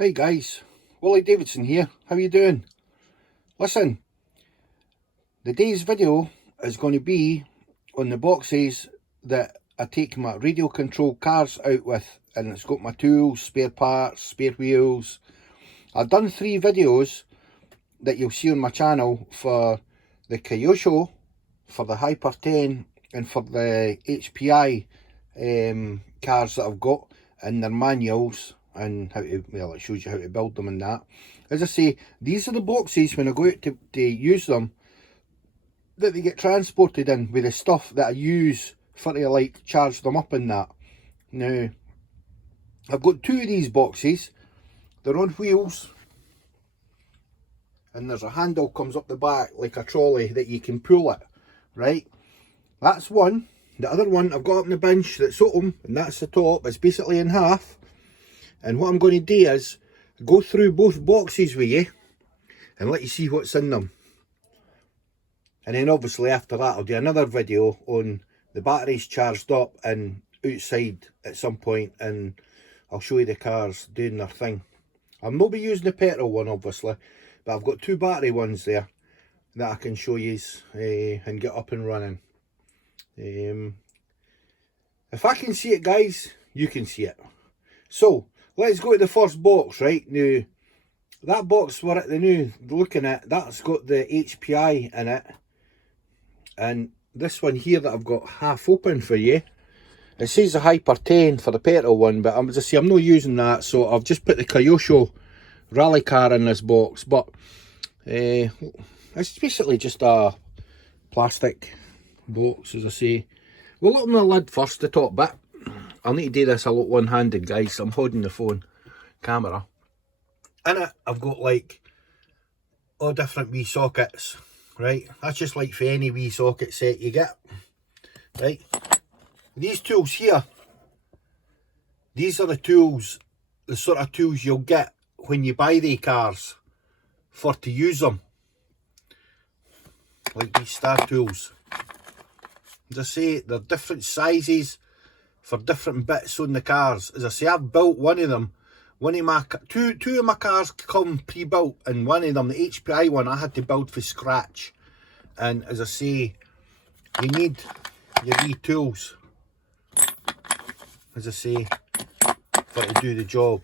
Hi guys, Willie Davidson here. How you doing? Listen, the day's video is going to be on the boxes that I take my radio control cars out with, and it's got my tools, spare parts, spare wheels. I've done 3 videos that you'll see on my channel for the Kyosho, for the Hyper 10 and for the HPI cars that I've got, and their manuals and how to, well, it shows you how to build them and that. As I say, these are the boxes when I go out to use them that they get transported in with the stuff that I use for to like charge them up and that. Now, I've got 2 of these boxes. They're on wheels, and there's a handle comes up the back like a trolley that you can pull it, right? That's one. The other one I've got up in the bench that's open, and that's the top. It's basically in half. And what I'm going to do is go through both boxes with you and let you see what's in them. And then obviously after that I'll do another video on the batteries charged up and outside at some point, and I'll show you the cars doing their thing. I'll not be using the petrol one obviously, but I've got 2 battery ones there that I can show you and get up and running. If I can see it guys, you can see it. So let's go to the first box. Right now, that box we're at the new looking at, that's got the HPI in it, and this one here that I've got half open for you, it says the Hyper 10 for the petrol one, but as I say, I'm not using that, so I've just put the Kyosho rally car in this box. But it's basically just a plastic box, as I say. We'll open the lid first, the top bit. I'll need to do this a lot one-handed guys, so I'm holding the phone camera. In it I've got like all different wee sockets, right? That's just like for any wee socket set you get, right? These tools here, these are the tools, the sort of tools you'll get when you buy the cars for to use them, like these star tools. As I say, they're different sizes for different bits on the cars. As I say, I've built one of them. One of my two of my cars come pre-built, and one of them, the HPI one, I had to build from scratch. And as I say, you need your wee tools, as I say, for to do the job.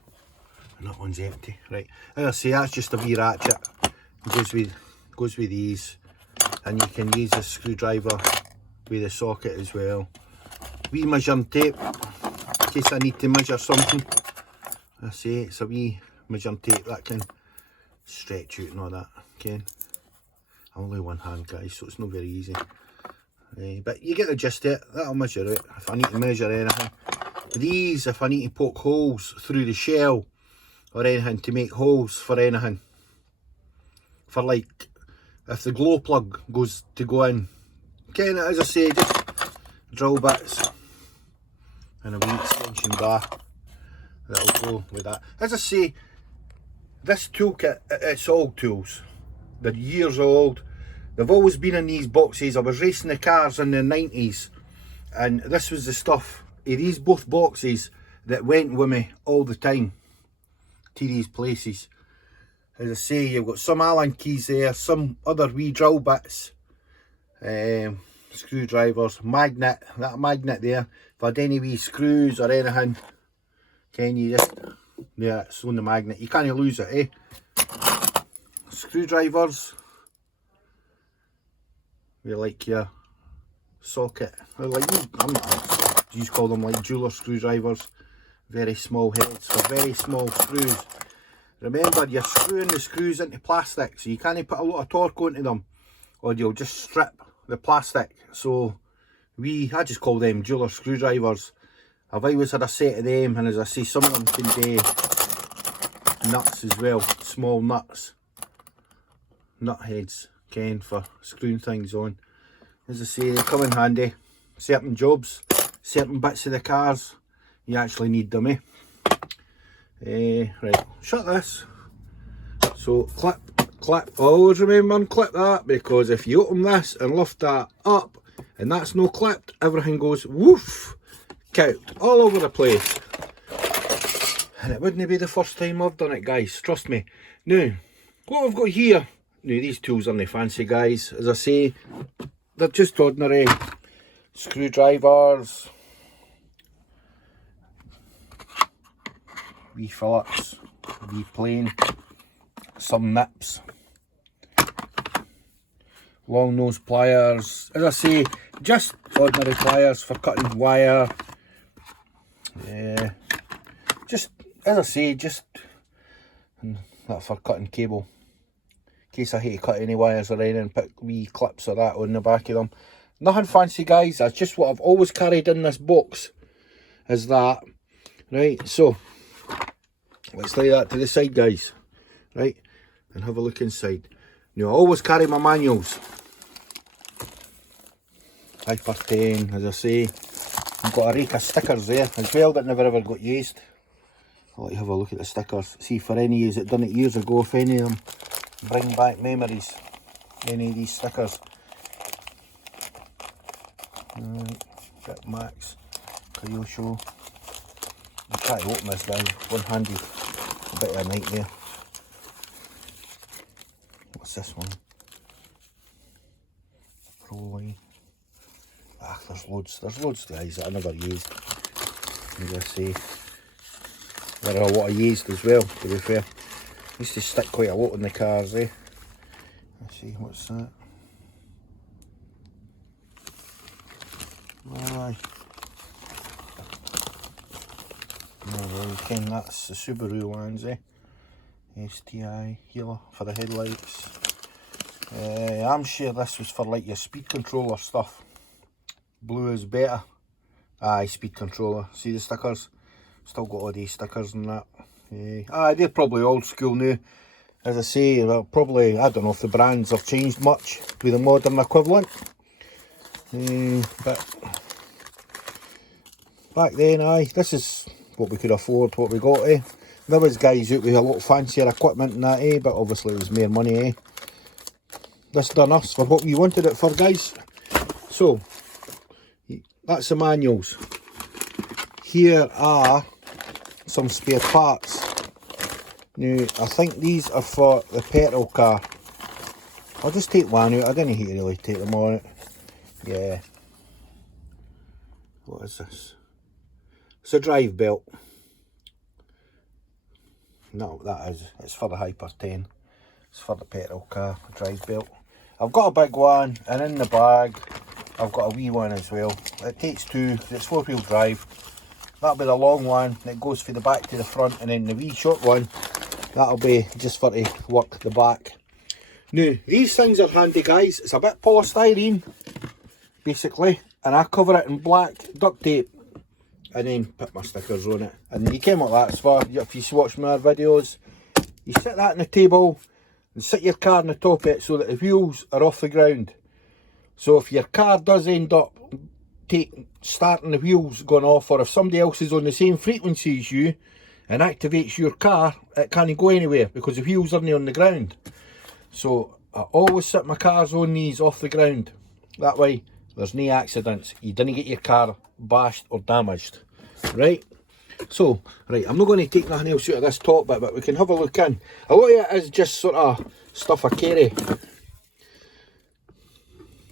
And that one's empty, right? As I say, that's just a wee ratchet. It goes with these, and you can use a screwdriver with the socket as well. Wee measuring tape in case I need to measure something. I say it's a wee measuring tape that can stretch out and all that. Okay, I'm only one hand guys, so it's not very easy. But you get the gist of it. That'll measure out if I need to measure anything. These, if I need to poke holes through the shell or anything, to make holes for anything. For like, if the glow plug goes to go in. Okay, as I say, just drill bits and a wee extension bar that'll go with that. As I say, this toolkit, it's old tools. They're years old. They've always been in these boxes. I was racing the cars in the 90s, and this was the stuff of these both boxes that went with me all the time to these places. As I say, you've got some Allen keys there, some other wee drill bits, screwdrivers, magnet, that magnet there, if I had any wee screws or anything, can you just, yeah, it's on the magnet, you can't lose it, eh? Screwdrivers, we like your socket, or like, I used to call them like jeweler screwdrivers, very small heads for very small screws. Remember, you're screwing the screws into plastic, so you can't put a lot of torque onto them, or you'll just strip the plastic. So I just call them jeweler screwdrivers. I've always had a set of them, and as I say, some of them can be nuts as well, small nuts, nut heads, Ken, for screwing things on. As I say, they come in handy. Certain jobs, certain bits of the cars, you actually need them, eh? Right, shut this. So clip, always remember and clip that, because if you open this and lift that up and that's no clipped, everything goes woof, out all over the place. And it wouldn't be the first time I've done it, guys, trust me. Now, what I've got here, now these tools aren't fancy, guys. As I say, they're just ordinary screwdrivers, wee Phillips, wee plane, some nips, long nose pliers. As I say, just ordinary pliers for cutting wire. Yeah, just as I say, just that for cutting cable. In case I hate to cut any wires or anything, put wee clips or that on the back of them. Nothing fancy, guys. That's just what I've always carried in this box, is that. Right, so let's lay that to the side, guys. Right, and have a look inside. Now, I always carry my manuals. Hyper 10, as I say. I've got a rake of stickers there as well that never ever got used. I'll let you have a look at the stickers. See for any of you that done it years ago, if any of them bring back memories. Any of these stickers. Right, Bit Max, Kyosho. I'll try to open this, guys, one-handed. A bit of a nightmare. What's this one? Crowley. Ah, there's loads, guys, that I never used. As I say, there are a lot I used as well, to be fair. I used to stick quite a lot in the cars, eh? Let's see, what's that? Aye. No, well, you can, that's the Subaru ones, eh? STI healer for the headlights. I'm sure this was for like your speed controller stuff. Blue is better. Aye, speed controller. See the stickers? Still got all these stickers and that. Aye, they're probably old school now. As I say, well, probably, I don't know if the brands have changed much with the modern equivalent. But back then, aye, this is what we could afford, what we got, eh? There was guys out with a lot fancier equipment and that, eh? But obviously it was more money, eh? This done us for what we wanted it for, guys. So, that's the manuals. Here are some spare parts. Now, I think these are for the petrol car. I'll just take one out. I didn't hate to really take them all out. Yeah. What is this? It's a drive belt. No, that is. It's for the Hyper 10. It's for the petrol car, drive belt. I've got a big one, and in the bag, I've got a wee one as well. It takes two. It's 4-wheel drive. That'll be the long one that goes from the back to the front, and then the wee short one, that'll be just for to work the back. Now, these things are handy, guys. It's a bit polystyrene, basically, and I cover it in black duct tape, and then put my stickers on it. And you can what that's for. If you watch my other videos, you sit that on the table and sit your car on the top of it so that the wheels are off the ground. So if your car does end up starting the wheels going off, or if somebody else is on the same frequency as you and activates your car, it can't go anywhere because the wheels aren't on the ground. So I always sit my cars on these off the ground. That way there's no accidents. You didn't get your car bashed or damaged. Right? So, right, I'm not going to take nothing else out of this top bit, but we can have a look in. A lot of it is just sort of stuff I carry.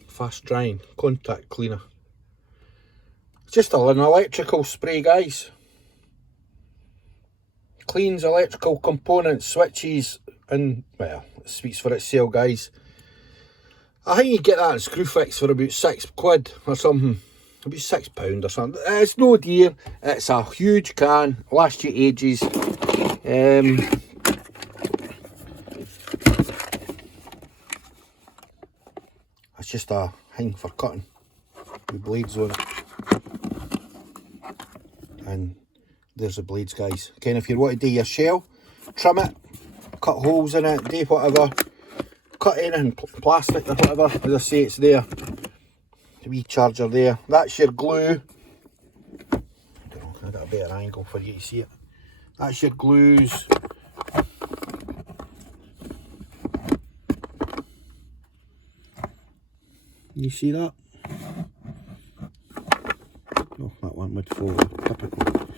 Fast drying contact cleaner. It's just an electrical spray, guys. Cleans electrical components, switches, and, well, it speaks for itself, guys. I think you get that in Screwfix for about £6 or something. About £6 or something. It's no dear. It's a huge can. Lasts you ages. It's just a thing for cutting with blades on it. And there's the blades, guys. Again, if you want to do your shell, trim it, cut holes in it, do whatever. Cut anything, plastic or whatever. As I say, it's there. The wee charger there. That's your glue. I don't know, I've got a better angle for you to see it. That's your glues. You see that? Oh, that one would fall. Typical.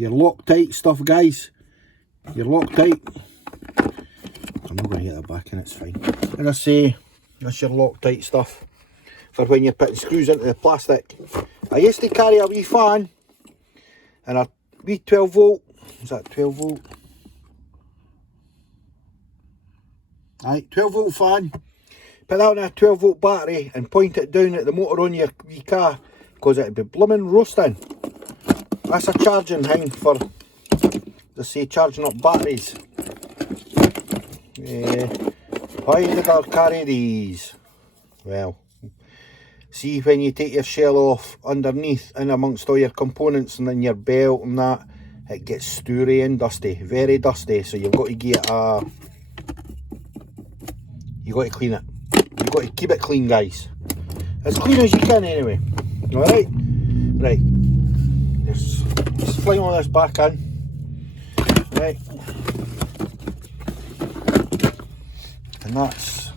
your Loctite stuff, guys. Your Loctite. I'm not going to get that back in, it's fine. And I say, that's your Loctite stuff for when you're putting screws into the plastic. I used to carry a wee fan and a wee 12 volt. Is that 12 volt? Aye, 12 volt fan. Put that on a 12 volt battery and point it down at the motor on your wee car, because it'd be blooming roasting. That's a charging thing for, let's say, charging up batteries. Why did I carry these? Well, see, when you take your shell off underneath in amongst all your components and then your belt and that, it gets stoory and dusty, very dusty. So you've got to get a, you've got to clean it. You've got to keep it clean, guys. As clean as you can anyway. Alright? Right. Just fling all this back in. Right. And that's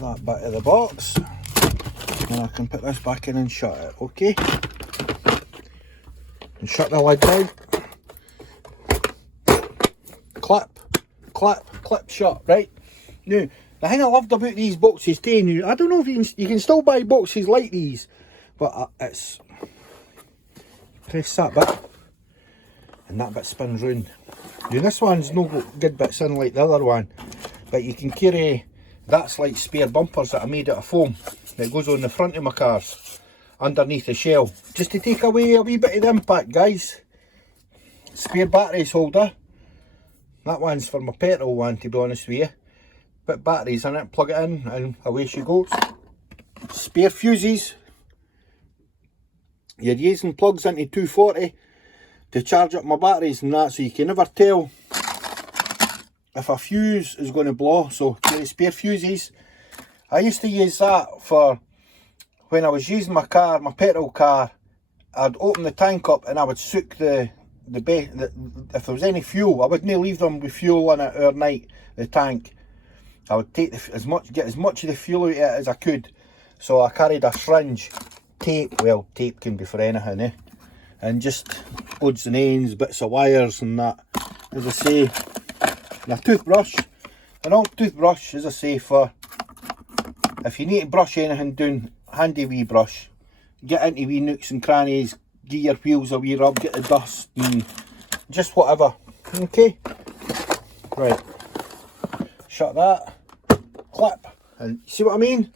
that bit of the box. And I can put this back in and shut it, okay? And shut the lid down. Clip shut, right? Now, the thing I loved about these boxes too, I don't know if you can still buy boxes like these, but it's, press that bit, and that bit spins round. Now this one's no good bits in like the other one, but you can carry, that's like spare bumpers that I made out of foam, that goes on the front of my cars, underneath the shell, just to take away a wee bit of the impact, guys. Spare batteries holder. That one's for my petrol one, to be honest with you. Put batteries in it, plug it in, and away she goes. Spare fuses. You're using plugs into 240 to charge up my batteries and that, so you can never tell if a fuse is going to blow. So carry spare fuses. I used to use that for when I was using my car, my petrol car. I'd open the tank up and I would soak if there was any fuel, I wouldn't leave them with fuel in it overnight, the tank. I would take get as much of the fuel out of it as I could. So I carried a syringe, tape, well, tape can be for anything, eh? And just odds and ends, bits of wires and that. As I say, and a toothbrush, an old toothbrush, as I say, for if you need to brush anything down, handy wee brush. Get into wee nooks and crannies, give your wheels a wee rub, get the dust and just whatever. Okay, right, shut that, clip, and see what I mean?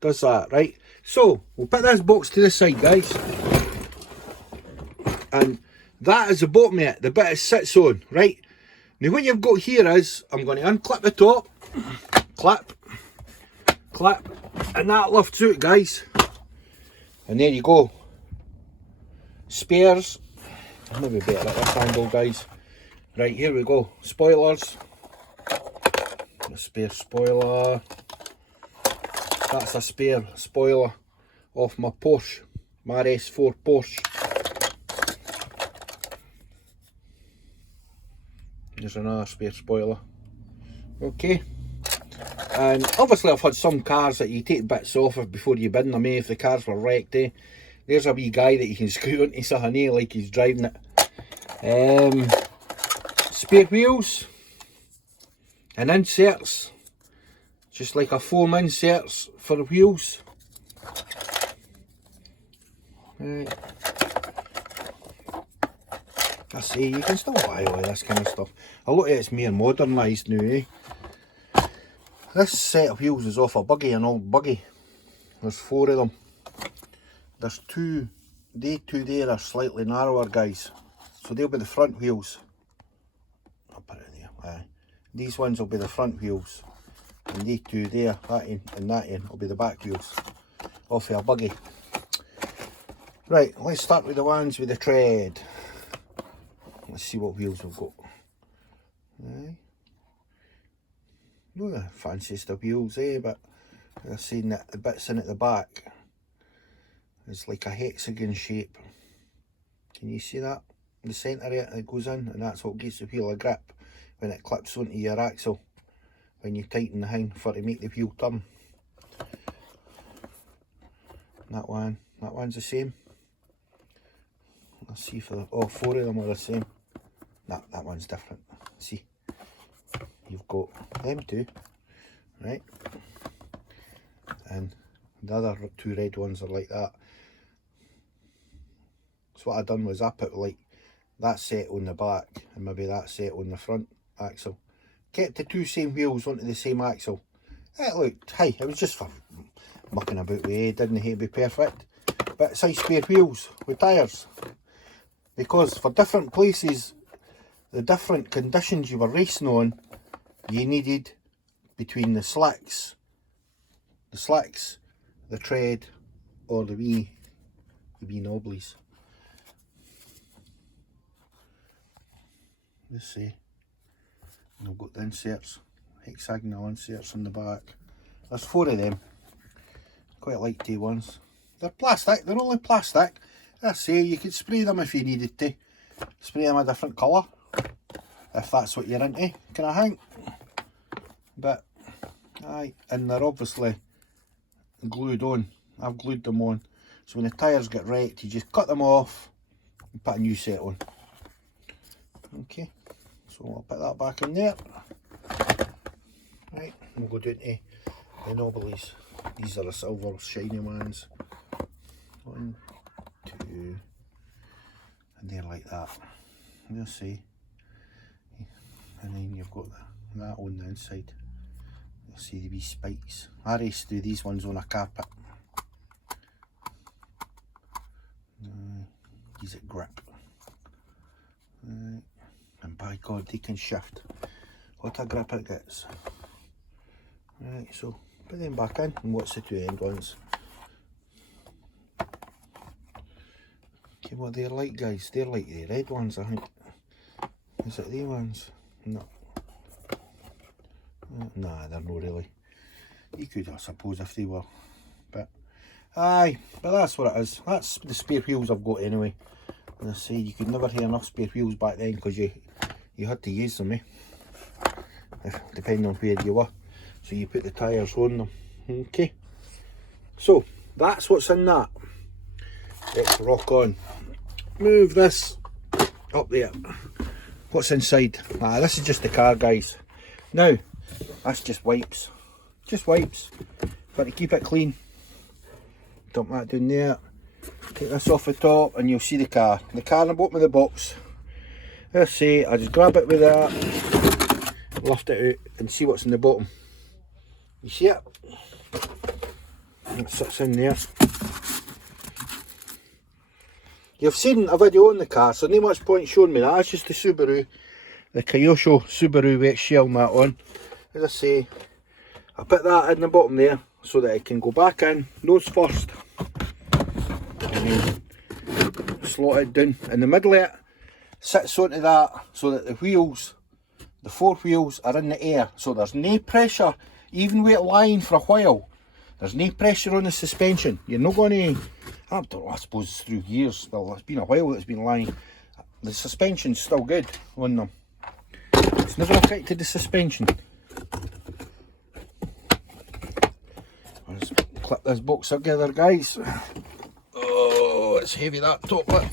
Does that, right? So we'll put this box to the side, guys, and that is the bottom of it, the bit it sits on, right? Now what you've got here is, I'm going to unclip the top, clip, and that lifts out, guys, and there you go. Spares, maybe better at this angle, guys. Right, here we go. Spoilers. A spare spoiler. That's a spare spoiler off my Porsche, my S4 Porsche. There's another spare spoiler. Okay. And obviously I've had some cars that you take bits off of before you bin them, eh, if the cars were wrecked, eh. There's a wee guy that you can screw into something, eh, like he's driving it. Spare wheels and inserts, just like a foam inserts for the wheels. Right. I say, you can still buy all this kind of stuff. A lot of it's more modernised now, eh. This set of wheels is off a buggy, an old buggy. There's 4 of them. There's 2, they 2 there are slightly narrower, guys. So they'll be the front wheels. I'll put it there, aye. These ones will be the front wheels. And they 2 there, that end and that end, will be the back wheels. Off of a buggy. Right, let's start with the ones with the tread. Let's see what wheels we've got. Aye. Not the fanciest of wheels, eh, but I've seen that the bits in at the back is like a hexagon shape. Can you see that? The centre of it that goes in, and that's what gives the wheel a grip when it clips onto your axle when you tighten the thing for to make the wheel turn. That one's the same. Let's see if all 4 of them are the same. Nah, that one's different. See, you've got them 2, right? And the other 2 red ones are like that. So what I done was I put like that set on the back and maybe that set on the front axle. Kept the 2 same wheels onto the same axle. It looked, hey, it was just for mucking about with it, didn't have to be perfect. But it's like spare wheels with tyres. Because for different places, the different conditions you were racing on, you needed between the slicks, the tread, or the wee knobblies. Let's see. And I've got the inserts, hexagonal inserts on the back. There's 4 of them. Quite like day ones. They're plastic, they're only plastic. I say you could spray them if you needed to. Spray them a different colour, if that's what you're into, kind of thing. But, aye, and they're obviously glued on. I've glued them on. So when the tyres get wrecked, you just cut them off and put a new set on. Okay, so I'll put that back in there. Right, we'll go down to the knobblies. These are the silver shiny ones. 1, 2, and they're like that. You'll see. And then you've got that on the inside. You'll see the wee spikes. I used to do these ones on a carpet. These at grip. And by God, they can shift. What a grip it gets. Right, so put them back in. And what's the 2 end ones? Okay, what they're like, guys? They're like the red ones, I think. Is it these ones? No. Nah, they're not really. You could, I suppose, if they were. But, aye, but that's what it is. That's the spare wheels I've got anyway. And I say, you could never have enough spare wheels back then because you had to use them, depending on where you were. So you put the tyres on them. Okay. So, that's what's in that. Let's rock on. Move this up there. What's inside? This is just the car, guys. Now, that's just wipes. Just wipes. But to keep it clean, dump that down there. Take this off the top and you'll see the car. The car in the bottom of the box. Let's say I just grab it with that, lift it out and see what's in the bottom. You see it? It sits in there. You've seen a video on the car, so no much point showing me that. That's just the Subaru, the Kyosho Subaru wet shell mat on. As I say, I put that in the bottom there so that it can go back in, nose first, and then slot it down in the middle of it, sits onto that so that the wheels, the 4 wheels are in the air, so there's no pressure, even with it lying for a while, there's no pressure on the suspension. You're not going to, I suppose it's through years, well it's been a while that it's been lying, the suspension's still good on them. It's never affected the suspension. Let's clip this box together, guys. Oh, it's heavy, that top bit.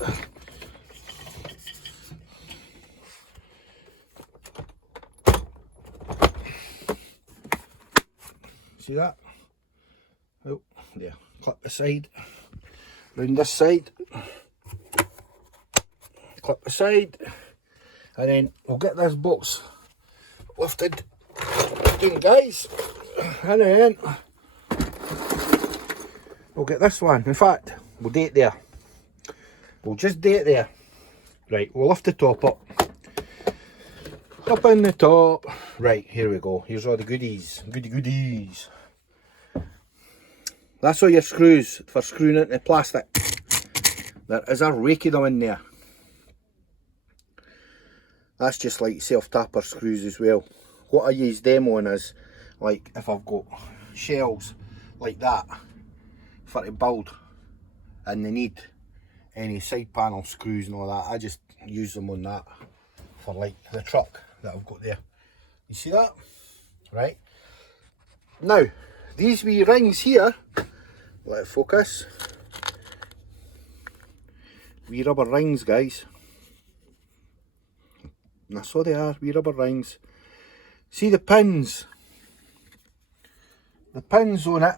See that? Oh, there. Clip the side. Round this side. Clip the side. And then we'll get this box lifted in, guys. And then we'll get this one. In fact, we'll do it there. We'll just do it there. Right, we'll lift the top up. Up in the top. Right, here we go. Here's all the goodies. Goodies. That's all your screws for screwing into plastic. There is a rake of them in there. That's just like self-tapper screws as well. What I use them on is, like if I've got shells like that for to build and they need any side panel screws and all that, I just use them on that for like the truck that I've got there. You see that? Right. Now, these wee rings here, let it focus. wee rubber rings, guys. And that's all they are, wee rubber rings. See the pins? The pins on it,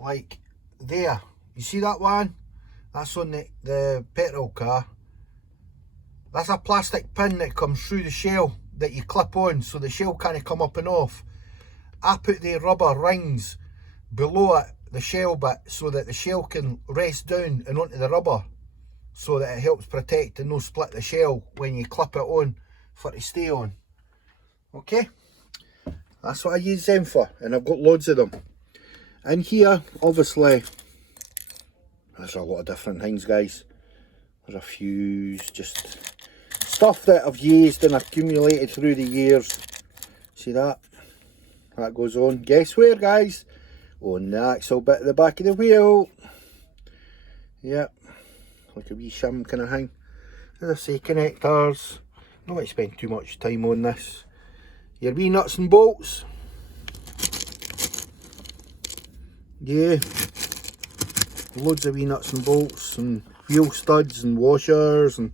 like there. You see that one? That's on the petrol car. That's a plastic pin that comes through the shell that you clip on so the shell can't come up and off. I put the rubber rings below it, the shell bit, so that the shell can rest down and onto the rubber, so that it helps protect and no split the shell when you clip it on for it to stay on. Okay, that's what I use them for, and I've got loads of them. In here, obviously, there's a lot of different things, guys. There's a fuse, just stuff that I've used and accumulated through the years. See that? That goes on. Guess where, guys? On the axle bit at the back of the wheel. Yep. Like a wee shim kind of thing. As I say, connectors. Not going to spend too much time on this. Your wee nuts and bolts. Yeah. Loads of wee nuts and bolts and wheel studs and washers and...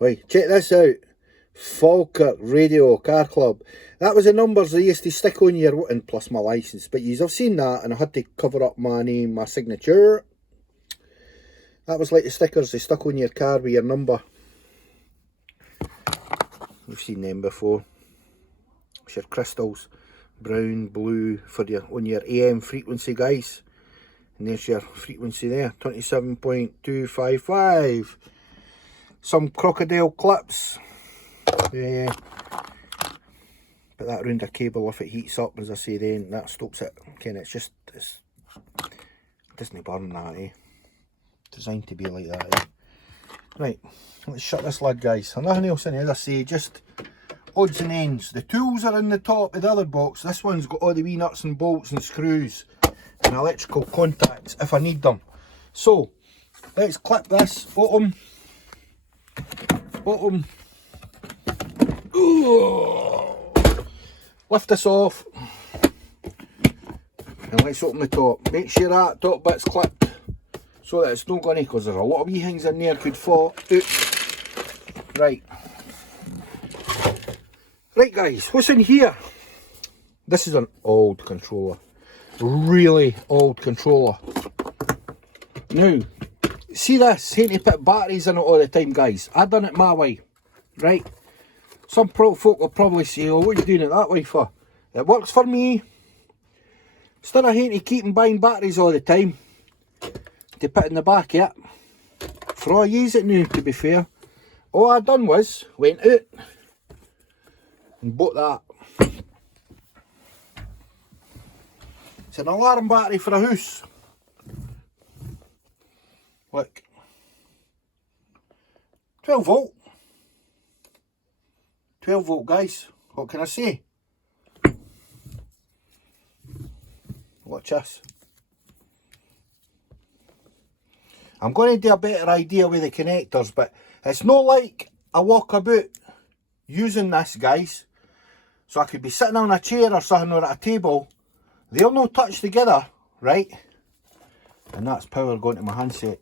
Right, check this out. Falkirk Radio Car Club. That was the numbers they used to stick on your... and plus my licence. But you've seen that, and I had to cover up my name, my signature. That was like the stickers they stuck on your car with your number. You've seen them before. It's your crystals. Brown, blue for your on your AM frequency, guys. And there's your frequency there. 27.255. Some crocodile clips. Yeah. Put that around a cable if it heats up, as I say then, that stops it. Okay, it's just, it doesn't burn that, eh? Designed to be like that, eh? Right, let's shut this lid, guys. There's nothing else in here, as I say, just odds and ends. The tools are in the top of the other box. This one's got all the wee nuts and bolts and screws and electrical contacts if I need them. So, let's clip this bottom. Ooh. Lift this off and let's open the top. Make sure that top bit's clipped so that it's not going to, because there's a lot of wee things in there could fall out. Right guys, what's in here? This is an old controller, really old controller. Now see this, hate to put batteries in it all the time, guys. I done it my way, right? Some folk will probably say, oh, what are you doing it that way for? It works for me. Instead of hating to keep buying batteries all the time to put in the back, yeah. For all I use it now, to be fair. All I done was, went out and bought that. It's an alarm battery for a house. Look. 12 volt. 12 volt, guys. What can I say? Watch this. I'm going to do a better idea with the connectors, but it's not like I walk about using this, guys. So I could be sitting on a chair or something or at a table. They'll not touch together, right? And that's power going to my handset.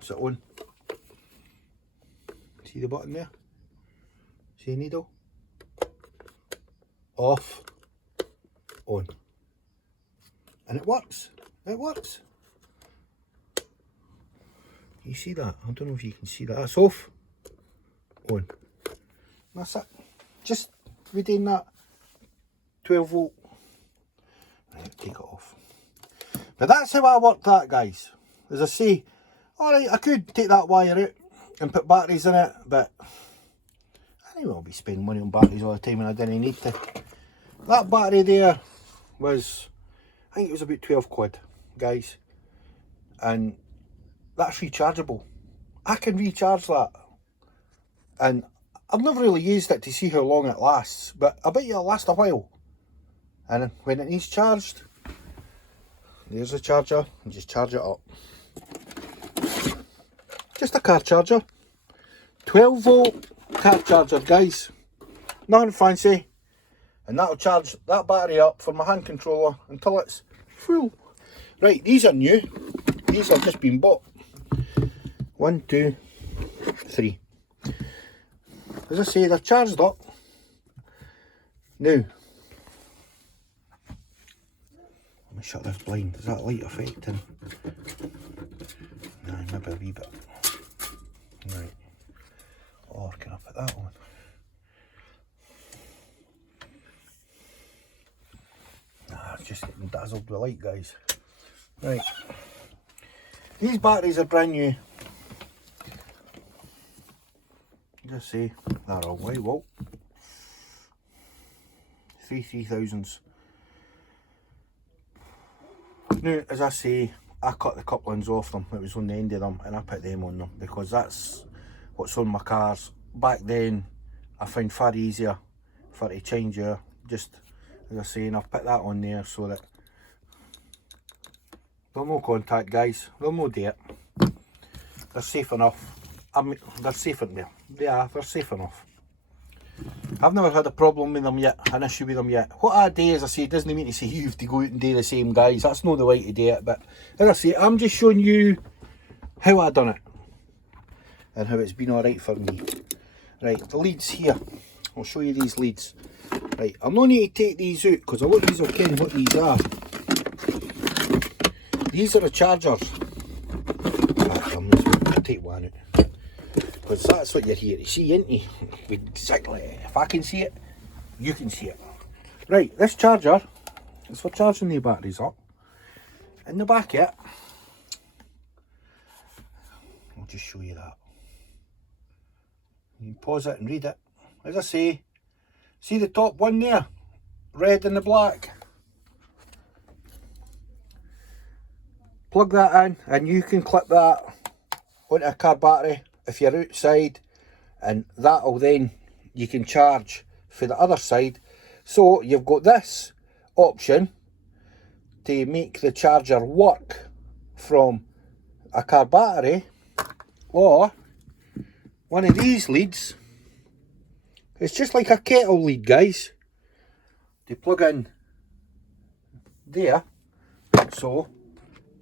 Is it on? See the button there? See the needle? Off. On. And it works. It works. You see that? I don't know if you can see that. That's off. On. That's it. Just reading that. 12 volt. Right, take it off. But that's how I work that, guys. As I say, alright, I could take that wire out and put batteries in it, but I know I'll be spending money on batteries all the time and I didn't need to. That battery there was, I think it was about 12 quid, guys. And that's rechargeable. I can recharge that. And I've never really used it to see how long it lasts, but I bet you it'll last a while. And when it needs charged, there's the charger, and just charge it up. Just a car charger. 12 volt car charger, guys. Nothing fancy. And that'll charge that battery up for my hand controller until it's full. Right, these are new. These have just been bought. 1, 2, 3. As I say, they're charged up. Now, let me shut this blind. Is that light affecting? No, maybe a wee bit. Right. Or can I put that on? Nah, it's just getting dazzled with light, guys. Right. These batteries are brand new. Just say they're all white wall. 3000s. Now, as I say, I cut the couplings off them. It was on the end of them, and I put them on them because that's what's on my cars. Back then, I found far easier for to change your, just as I say, and I've put that on there so that they'll no contact, guys. They'll no do it. They're safe enough. I mean, they're safe in there. They're safe enough. I've never had a problem with them yet, an issue with them yet. What I do, as I say, doesn't mean to say you have to go out and do the same, guys. That's not the way to do it. But as I say, I'm just showing you how I done it and how it's been alright for me. Right, the leads here. I'll show you these leads. Right, I'm not need to take these out because a lot of these will ken what these are. These are the chargers. I'll take one out. Because that's what you're here to see, isn't you? Exactly. If I can see it, you can see it. Right, this charger is for charging the batteries up. In the back of it, I'll just show you that. You can pause it and read it. As I say, see the top one there? Red and the black. Plug that in and you can clip that onto a car battery if you're outside, and that'll then, you can charge for the other side. So you've got this option to make the charger work from a car battery, or one of these leads. It's just like a kettle lead, guys. They plug in there. So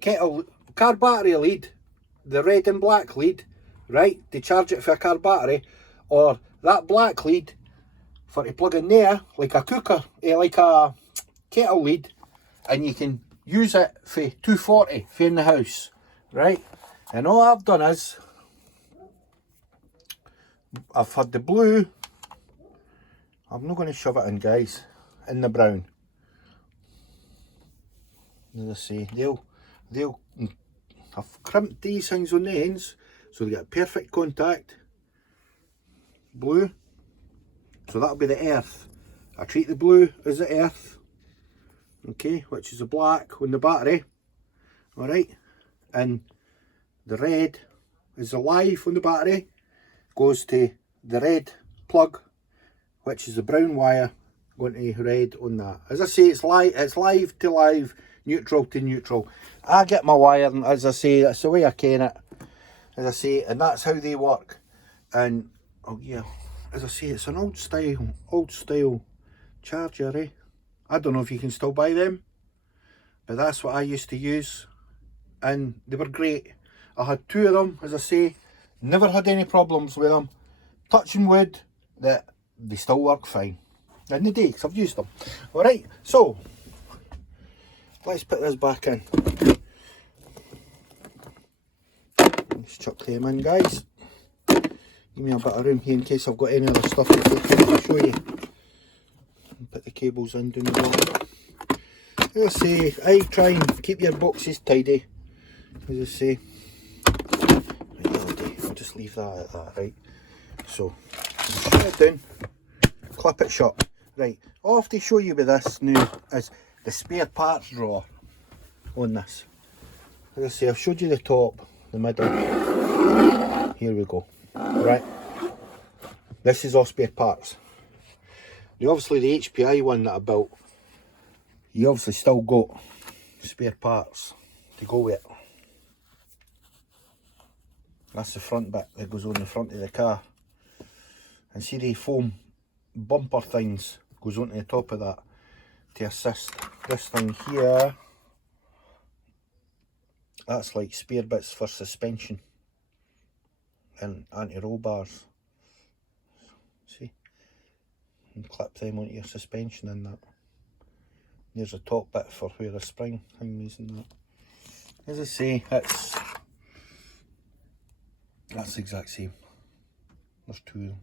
kettle, car battery lead, the red and black lead, right, to charge it for a car battery, or that black lead for to plug in there like a cooker, like a kettle lead, and you can use it for 240 for in the house, right? And all I've done is I've had the blue, I'm not going to shove it in, guys, in the brown. As I say, I've crimped these things on the ends so they get perfect contact. Blue, so that'll be the earth. I treat the blue as the earth, okay, which is the black on the battery, alright, and the red is the live on the battery, goes to the red plug, which is the brown wire going to red on that. As I say, it's live to live, neutral to neutral. I get my wiring, as I say, that's the way I can it, as I say, and that's how they work. And oh yeah, as I say, it's an old style charger, eh? I don't know if you can still buy them, but that's what I used to use, and they were great. I had 2 of them, as I say, never had any problems with them. Touching wood, that they still work fine. In the day, because I've used them. Alright, so let's put this back in. Let's chuck them in, guys. Give me a bit of room here in case I've got any other stuff to take to show you. Put the cables in down the bottom. As I say, I try and keep your boxes tidy. As I say, right, I'll just leave that at that, right? So, shut it down, clip it shut. Right, all I have to show you with this now is the spare parts drawer on this. As I say, I've showed you the top, the middle. Here we go. Right, this is all spare parts. Now obviously the HPI one that I built, you obviously still got spare parts to go with it. That's the front bit that goes on the front of the car. And see the foam bumper things goes onto the top of that to assist. This thing here That's like spare bits for suspension and anti-roll bars. See? And clip them onto your suspension and that. There's a top bit for where the spring thing is and that. As I say, that's the exact same. There's two of them,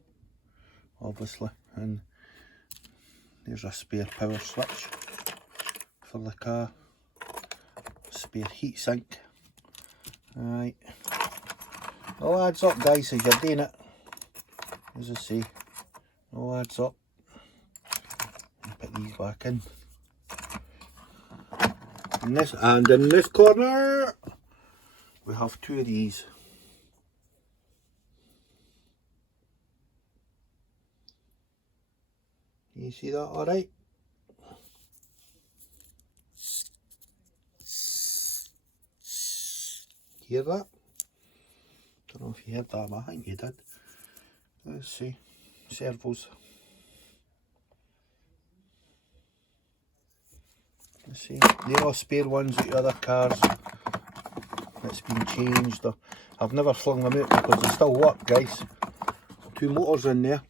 obviously, and there's a spare power switch for the car, spare heat sink. Alright, all adds up, guys, as you're doing it. As I say, all adds up. Put these back in. And in this corner, we have two of these. You see that all right? Hear that? Don't know if you heard that, but I think you did. Let's see. Servos. Let's see. There are spare ones at the other cars. It's been changed. I've never flung them out because they still work, guys. Two motors in there.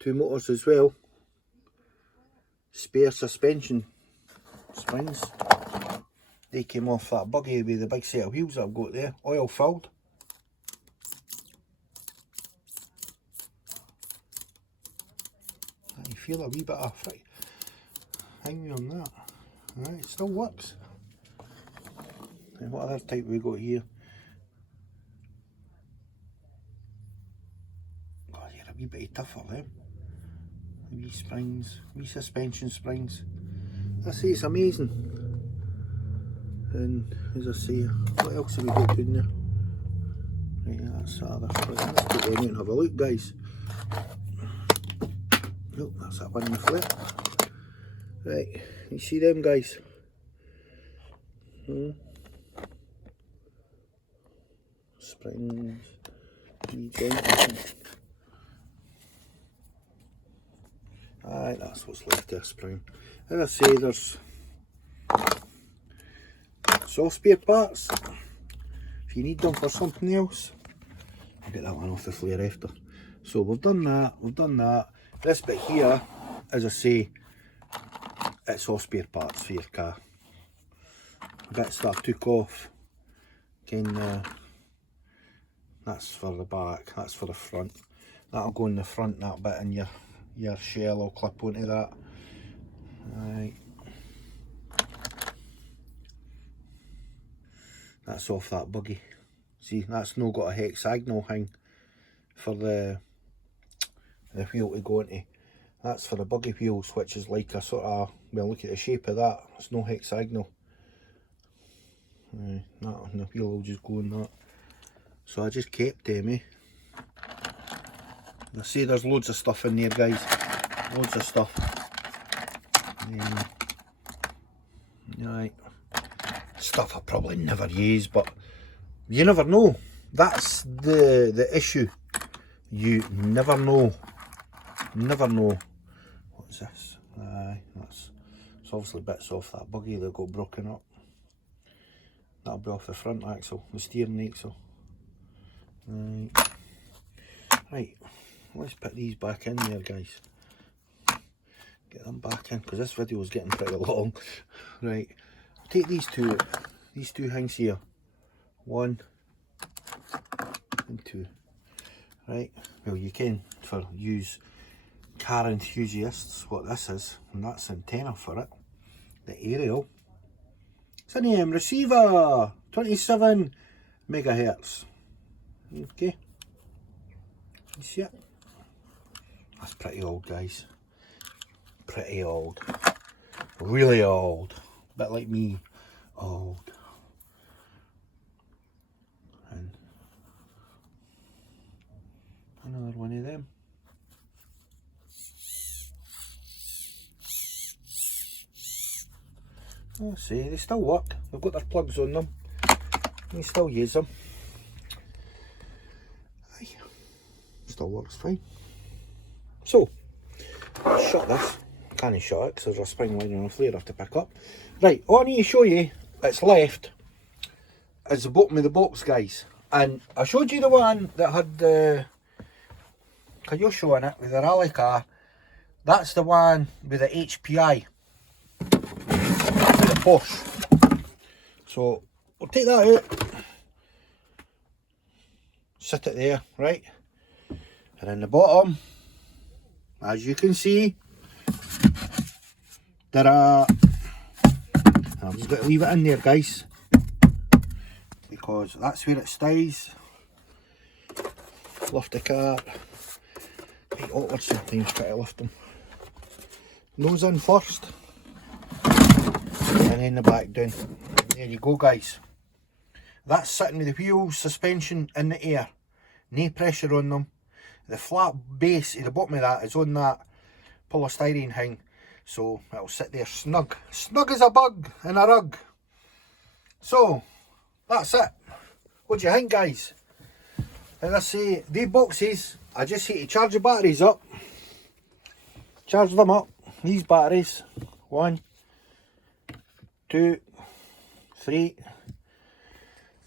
Two motors as well. Spare suspension springs. They came off that buggy with the big set of wheels that I've got there. Oil filled. You feel a wee bit of fright hanging on that. Right, it still works. And what other type we got here? God, you're a wee bit tougher them. Wee springs, wee suspension springs. I say it's amazing. And as I say, what else have we got down there? Right, that's the other. Right, let's put them out and have a look, guys. Nope, that's that one in the flip. Right, you see them, guys? Springs, wee joint. Aye, that's what's left of a spring. As I say, there's soft spare parts if you need them for something else. I'll get that one off the flare after. So we've done that, This bit here, as I say, it's all spare parts for your car. Bits that I took off, again, that's for the back, that's for the front. That'll go in the front, that bit, and your shell will clip onto that. Right. That's off that buggy. See, that's not got a hexagonal thing for the wheel to go into. That's for the buggy wheels, which is like a sort of, well, look at the shape of that. It's no hexagonal. That and the wheel will just go in that. So I just kept them, I see there's loads of stuff in there, guys. Loads of stuff. Right. Stuff I probably never use, but you never know. That's the issue. You never know. Never know. What's this? Aye, it's obviously bits off that buggy that got broken up. That'll be off the front axle, the steering axle. Right, let's put these back in there, guys. Get them back in, because this video is getting pretty long. Right, I'll take these two things here. 1 and 2. Right, well, you can use car enthusiasts what this is, and that's the antenna for it, the aerial. It's a name, receiver, 27 megahertz. Okay, you see it? That's pretty old, guys. Pretty old, really old, a bit like me, old. And another one of them. Let's see, they still work. They've got their plugs on them. You still use them. Aye, still works fine. So, let's shut this. Can't shut it because there's a spring line and a flare I have to pick up. Right, all I need to show you that's left is the bottom of the box, guys. And I showed you the one that had the Kyosho in it with the rally car. That's the one with the HPI, with the Porsche. So we'll take that out, sit it there, right? And in the bottom, as you can see, I've just got to leave it in there, guys, because that's where it stays. Lift the car. Quite awkward sometimes try to lift them. Nose in first, and then the back down. There you go, guys. That's sitting with the wheels, suspension in the air. No pressure on them. The flat base at the bottom of that is on that polystyrene thing. So it'll sit there snug. Snug as a bug in a rug. So, that's it. What do you think, guys? As I say, these boxes, I just need to charge the batteries up. Charge them up. These batteries. 1, 2, 3.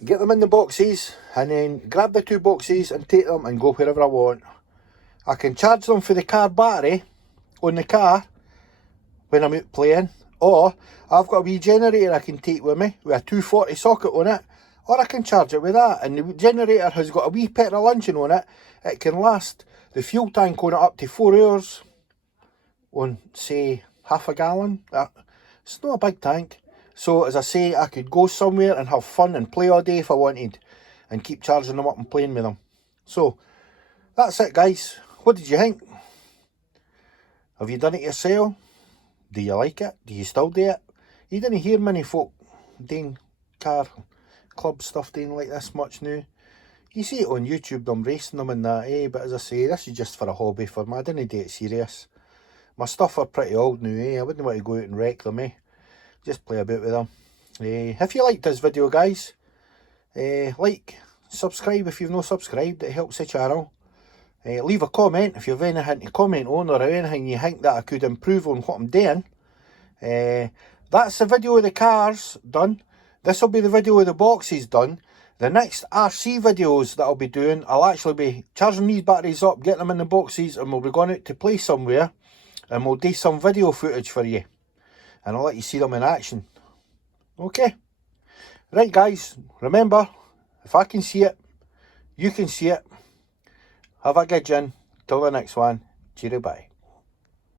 Get them in the boxes and then grab the 2 boxes and take them and go wherever I want. I can charge them for the car battery on the car when I'm out playing, or I've got a wee generator I can take with me with a 240 socket on it, or I can charge it with that. And the generator has got a wee petrol engine on it. It can last the fuel tank on it up to 4 hours on, say, half a gallon. It's not a big tank. So as I say, I could go somewhere and have fun and play all day if I wanted, and keep charging them up and playing with them. So that's it, guys. What did you think? Have you done it yourself? Do you like it? Do you still do it? You didn't hear many folk doing car club stuff doing like this much now. You see it on YouTube, them racing them and that, eh? But as I say, this is just for a hobby for me. I didn't do it serious. My stuff are pretty old now, eh? I wouldn't want to go out and wreck them, eh? Just play about with them. If you liked this video, guys, like, subscribe if you've not subscribed. It helps the channel. Leave a comment if you've anything to comment on, or anything you think that I could improve on what I'm doing. That's the video of the cars done. This will be the video of the boxes done. The next RC videos that I'll be doing, I'll actually be charging these batteries up, getting them in the boxes, and we'll be going out to play somewhere, and we'll do some video footage for you, and I'll let you see them in action. Okay, right, guys, remember, if I can see it, you can see it. Have a good gin. Till the next one. Cheerio, bye.